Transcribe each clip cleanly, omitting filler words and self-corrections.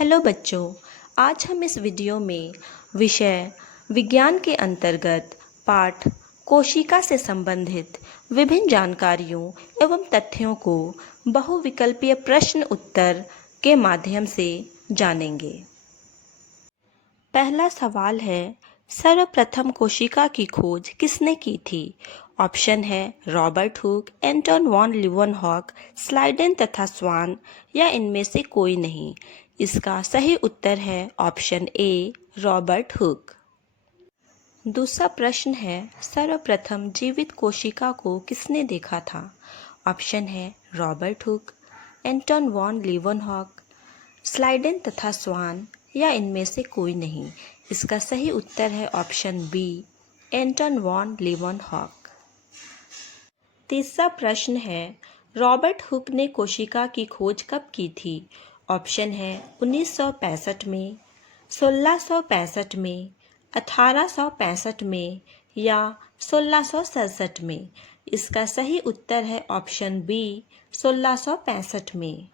Hello बच्चों, आज हम इस वीडियो में विषय विज्ञान के अंतर्गत पाठ कोशिका से संबंधित विभिन्न जानकारियों एवं तथ्यों को बहुविकल्पीय प्रश्न उत्तर के माध्यम से जानेंगे। पहला सवाल है, सर्वप्रथम कोशिका की खोज किसने की थी? ऑप्शन है रॉबर्ट हुक, एंटन वॉन लीeuwenhoek, स्लाइडेन तथा स्वान या इनमें से कोई नहीं। इसका सही उत्तर है ऑप्शन ए रॉबर्ट हुक। दूसरा प्रश्न है, सर्वप्रथम जीवित कोशिका को किसने देखा था? ऑप्शन है रॉबर्ट हुक, एंटन वॉन लीeuwenhoek, स्लाइडेन तथा स्वान या इनमें से कोई नहीं। इसका सही उत्तर है ऑप्शन बी एंटन वॉन लीeuwenhoek। तीसरा प्रश्न है, रॉबर्ट हुक ने कोशिका की खोज कब की थी? ऑप्शन है 1965 में, 1665 में, 1865 में या 1667 में। इसका सही उत्तर है ऑप्शन बी 1665 में।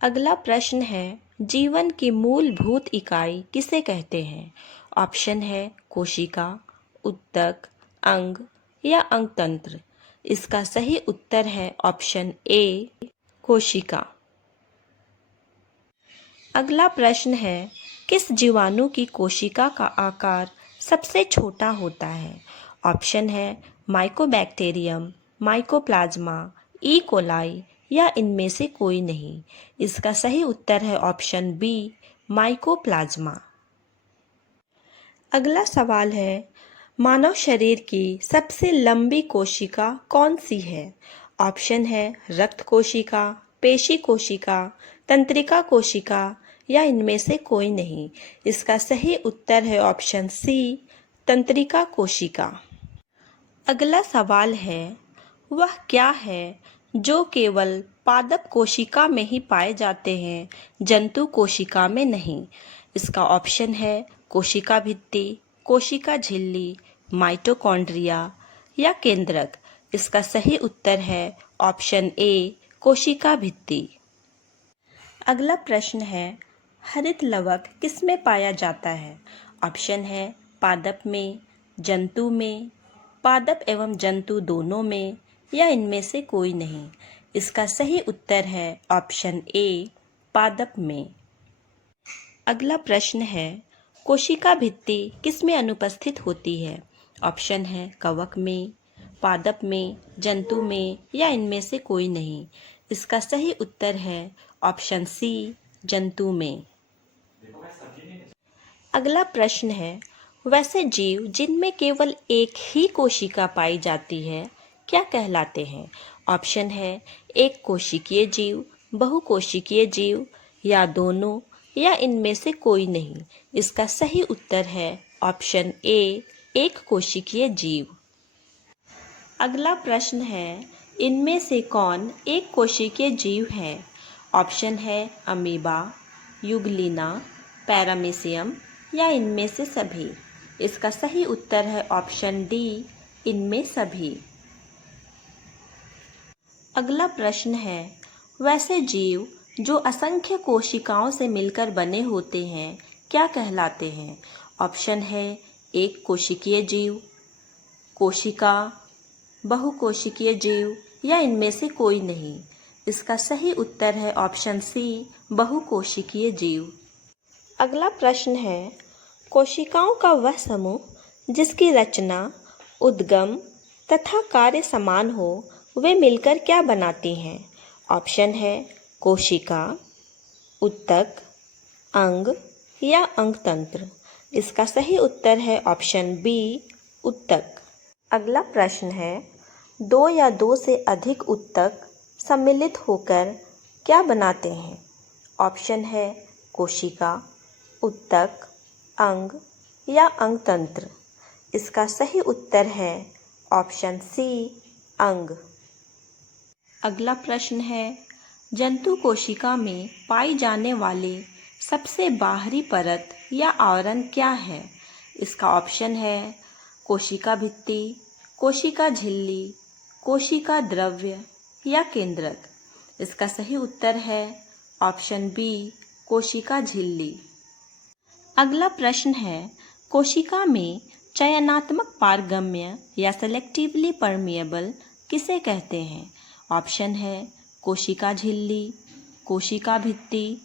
अगला प्रश्न है, जीवन की मूलभूत इकाई किसे कहते हैं? ऑप्शन है कोशिका, ऊतक, अंग या अंगतंत्र। इसका सही उत्तर है ऑप्शन ए कोशिका। अगला प्रश्न है, किस जीवाणु की कोशिका का आकार सबसे छोटा होता है? ऑप्शन है माइकोबैक्टीरियम, माइकोप्लाज्मा, ई कोलाई या इनमें से कोई नहीं। इसका सही उत्तर है ऑप्शन बी माइकोप्लाज्मा। अगला सवाल है, मानव शरीर की सबसे लंबी कोशिका कौन सी है? ऑप्शन है रक्त कोशिका, पेशी कोशिका, तंत्रिका कोशिका या इनमें से कोई नहीं। इसका सही उत्तर है ऑप्शन सी तंत्रिका कोशिका। अगला सवाल है, वह क्या है जो केवल पादप कोशिका में ही पाए जाते हैं, जंतु कोशिका में नहीं? इसका ऑप्शन है कोशिका भित्ति, कोशिका झिल्ली, माइटोकॉन्ड्रिया या केंद्रक। इसका सही उत्तर है ऑप्शन ए कोशिका भित्ति। अगला प्रश्न है, हरित लवक किस में पाया जाता है? ऑप्शन है पादप में, जंतु में, पादप एवं जंतु दोनों में या इनमें से कोई नहीं। इसका सही उत्तर है ऑप्शन ए पादप में। अगला प्रश्न है, कोशिका भित्ति किस में अनुपस्थित होती है? ऑप्शन है कवक में, पादप में, जंतु में या इनमें से कोई नहीं। इसका सही उत्तर है ऑप्शन सी जंतु में। अगला प्रश्न है, वैसे जीव जिनमें केवल एक ही कोशिका पाई जाती है क्या कहलाते हैं? ऑप्शन है एक कोशिकीय जीव, बहुकोशिकीय जीव या दोनों या इनमें से कोई नहीं। इसका सही उत्तर है ऑप्शन ए एक कोशिकीय जीव। अगला प्रश्न है, इनमें से कौन एक कोशिकीय जीव है? ऑप्शन है अमीबा, यूग्लिना, पैरामीशियम या इनमें से सभी। इसका सही उत्तर है ऑप्शन डी इनमें सभी। अगला प्रश्न है, वैसे जीव जो असंख्य कोशिकाओं से मिलकर बने होते हैं क्या कहलाते हैं? ऑप्शन है एक कोशिकीय जीव, कोशिका, बहुकोशिकीय जीव या इनमें से कोई नहीं। इसका सही उत्तर है ऑप्शन सी बहुकोशिकीय जीव। अगला प्रश्न है, कोशिकाओं का वह समूह जिसकी रचना, उद्गम तथा कार्य समान हो, वे मिलकर क्या बनाती हैं? ऑप्शन है कोशिका, ऊतक, अंग या अंगतंत्र। इसका सही उत्तर है ऑप्शन बी ऊतक। अगला प्रश्न है, दो या दो से अधिक ऊतक सम्मिलित होकर क्या बनाते हैं? ऑप्शन है कोशिका, ऊतक, अंग या अंगतंत्र। इसका सही उत्तर है ऑप्शन सी अंग। अगला प्रश्न है, जंतु कोशिका में पाई जाने वाले सबसे बाहरी परत या आवरण क्या है? इसका ऑप्शन है कोशिका भित्ति, कोशिका झिल्ली, कोशिका द्रव्य या केंद्रक। इसका सही उत्तर है ऑप्शन बी कोशिका झिल्ली। अगला प्रश्न है, कोशिका में चयनात्मक पारगम्य या सेलेक्टिवली परमिएबल किसे कहते हैं? ऑप्शन है कोशिका झिल्ली, कोशिका भित्ति,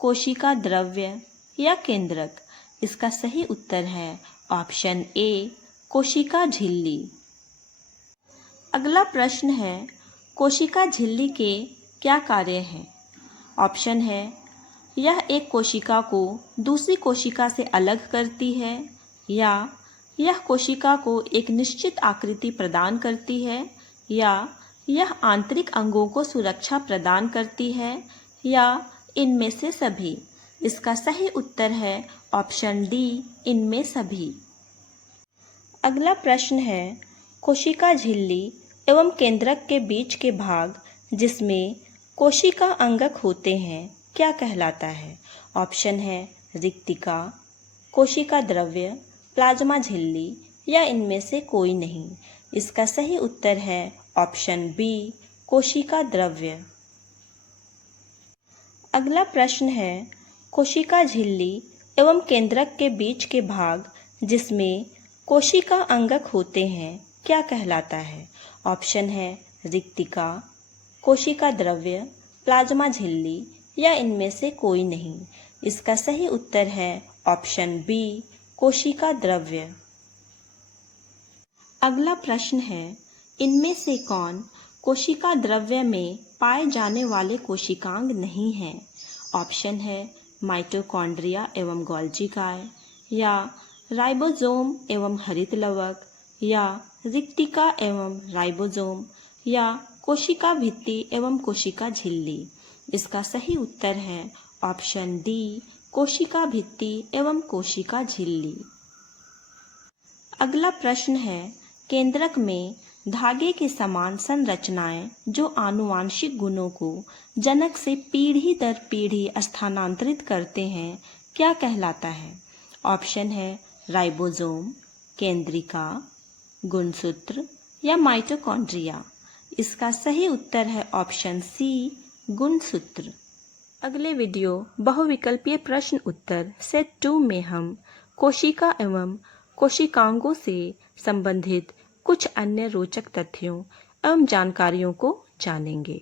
कोशिका द्रव्य या केंद्रक। इसका सही उत्तर है ऑप्शन ए, कोशिका झिल्ली। अगला प्रश्न है, कोशिका झिल्ली के क्या कार्य हैं? ऑप्शन है यह एक कोशिका को दूसरी कोशिका से अलग करती है, या यह कोशिका को एक निश्चित आकृति प्रदान करती है, या यह आंतरिक अंगों को सुरक्षा प्रदान करती है, या इनमें से सभी। इसका सही उत्तर है ऑप्शन डी, इनमें सभी। अगला प्रश्न है, कोशिका झिल्ली एवं केंद्रक के बीच के भाग जिसमें कोशिका अंगक होते हैं क्या कहलाता है? ऑप्शन है रिक्तिका, कोशिका द्रव्य, प्लाज्मा झिल्ली या इनमें से कोई नहीं। इसका सही उत्तर है ऑप्शन बी, कोशिका द्रव्य। अगला प्रश्न है, कोशिका झिल्ली एवं केंद्रक के बीच के भाग जिसमें कोशिका अंगक होते हैं क्या कहलाता है? ऑप्शन है रिक्तिका, कोशिका द्रव्य, प्लाज्मा झिल्ली या इनमें से कोई नहीं। इसका सही उत्तर है ऑप्शन बी, कोशिका द्रव्य। अगला प्रश्न है, इनमें से कौन कोशिका द्रव्य में पाए जाने वाले कोशिकांग नहीं हैं? ऑप्शन है माइटोकॉन्ड्रिया एवं गोल्जी काय, या राइबोसोम एवं हरित लवक, या रिक्तिका एवं राइबोसोम, या कोशिका भित्ति एवं कोशिका झिल्ली। इसका सही उत्तर है ऑप्शन डी, कोशिका भित्ति एवं कोशिका झिल्ली। अगला प्रश्न है, केंद्रक में धागे के समान संरचनाएं जो आनुवांशिक गुणों को जनक से पीढ़ी दर पीढ़ी स्थानांतरित करते हैं क्या कहलाता है? ऑप्शन है राइबोसोम, केंद्रिका, गुणसूत्र या माइटोकॉन्ड्रिया। इसका सही उत्तर है ऑप्शन सी, गुणसूत्र। अगले वीडियो बहुविकल्पीय प्रश्न उत्तर सेट 2 में हम कोशिका एवं कोशिकांगों से संबंधित कुछ अन्य रोचक तथ्यों एवं जानकारियों को जानेंगे।